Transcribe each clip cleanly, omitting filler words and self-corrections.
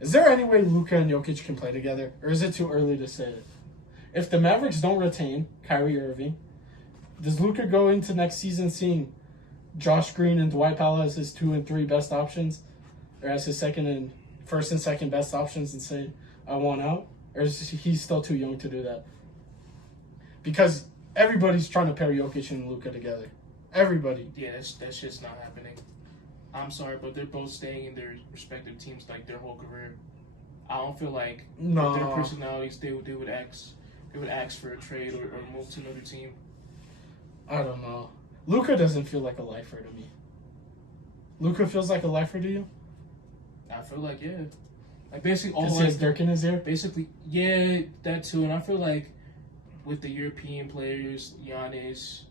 Is there any way Luka and Jokic can play together, or is it too early to say it? If the Mavericks don't retain Kyrie Irving, does Luka go into next season seeing Josh Green and Dwight Powell as his 2 and 3 best options, or as his first and second best options, and say, I want out? Or is he still too young to do that? Because everybody's trying to pair Jokic and Luka together. Everybody. Yeah, that shit's not happening. I'm sorry, but they're both staying in their respective teams like their whole career. I don't feel like with their personalities they would ask for a trade or move to another team. I don't know. Luka doesn't feel like a lifer to me. Luka feels like a lifer to you? I feel like, yeah. Like, basically all... Because he has Dirk in his ear? Basically, yeah, that too. And I feel like with the European players, Giannis,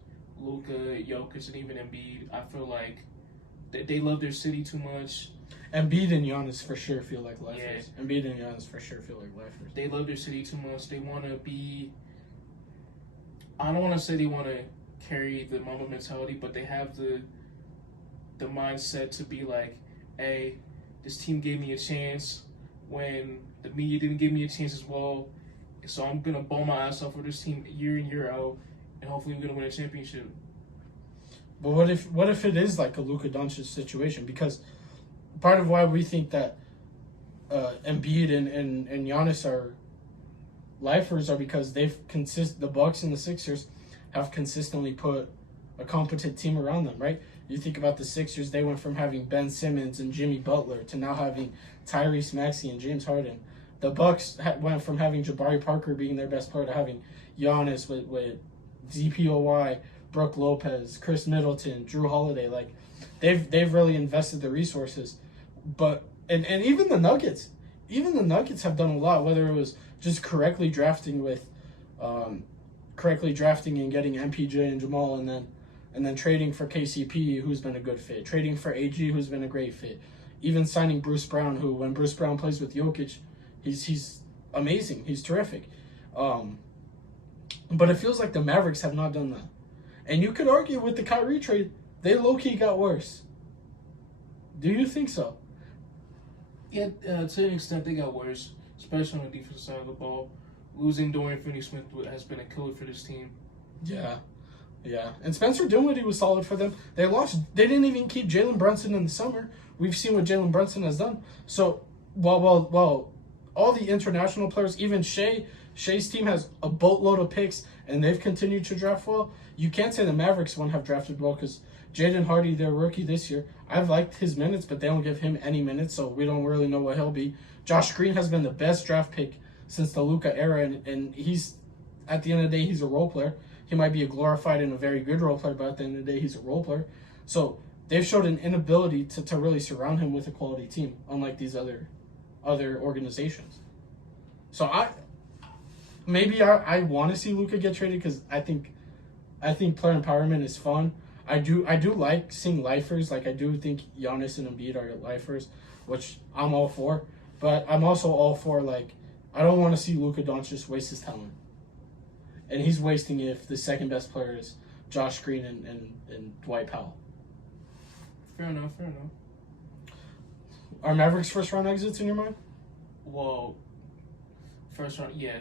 Luka, Jokic, and even Embiid, I feel like they love their city too much. Embiid and Giannis for sure feel like lifers. Yeah. Embiid and Giannis for sure feel like lifers. They love their city too much. They want to be... I don't want to say they want to carry the Mamba mentality, but they have the mindset to be like, hey, this team gave me a chance when the media didn't give me a chance as well. So I'm going to ball my ass off for this team year in, year out, and hopefully we're going to win a championship. But what if it is like a Luka Doncic situation? Because part of why we think that Embiid and Giannis are lifers are because the Bucks and the Sixers have consistently put a competent team around them, right? You think about the Sixers, they went from having Ben Simmons and Jimmy Butler to now having Tyrese Maxey and James Harden. The Bucks went from having Jabari Parker being their best player to having Giannis with DPOY, Brook Lopez, Chris Middleton, Drew Holiday. Like, they've really invested the resources. But and even the Nuggets have done a lot, whether it was just correctly drafting and getting MPJ and Jamal, and then trading for KCP, who's been a good fit, trading for AG, who's been a great fit, even signing Bruce Brown, who when Bruce Brown plays with Jokic, he's amazing, he's terrific. But it feels like the Mavericks have not done that, and you could argue with the Kyrie trade, they low key got worse. Do you think so? Yeah, to an extent they got worse, especially on the defensive side of the ball. Losing Dorian Finney-Smith has been a killer for this team. Yeah. And Spencer Dinwiddie was solid for them. They didn't even keep Jalen Brunson in the summer. We've seen what Jalen Brunson has done. So, while all the international players, even Shea's team has a boatload of picks, and they've continued to draft well, you can't say the Mavericks won't have drafted well because Jaden Hardy, their rookie this year, I've liked his minutes, but they don't give him any minutes, so we don't really know what he'll be. Josh Green has been the best draft pick since the Luka era, and he's, at the end of the day, he's a role player. He might be a glorified and a very good role player, but at the end of the day, he's a role player. So they've showed an inability to really surround him with a quality team, unlike these other organizations. So I want to see Luka get traded because I think player empowerment is fun. I do like seeing lifers. Like, I do think Giannis and Embiid are lifers, which I'm all for. But I'm also all for, like, I don't want to see Luka Doncic waste his talent. And he's wasting it if the second best player is Josh Green and Dwight Powell. Fair enough. Are Mavericks first round exits in your mind? Well, first round, yeah.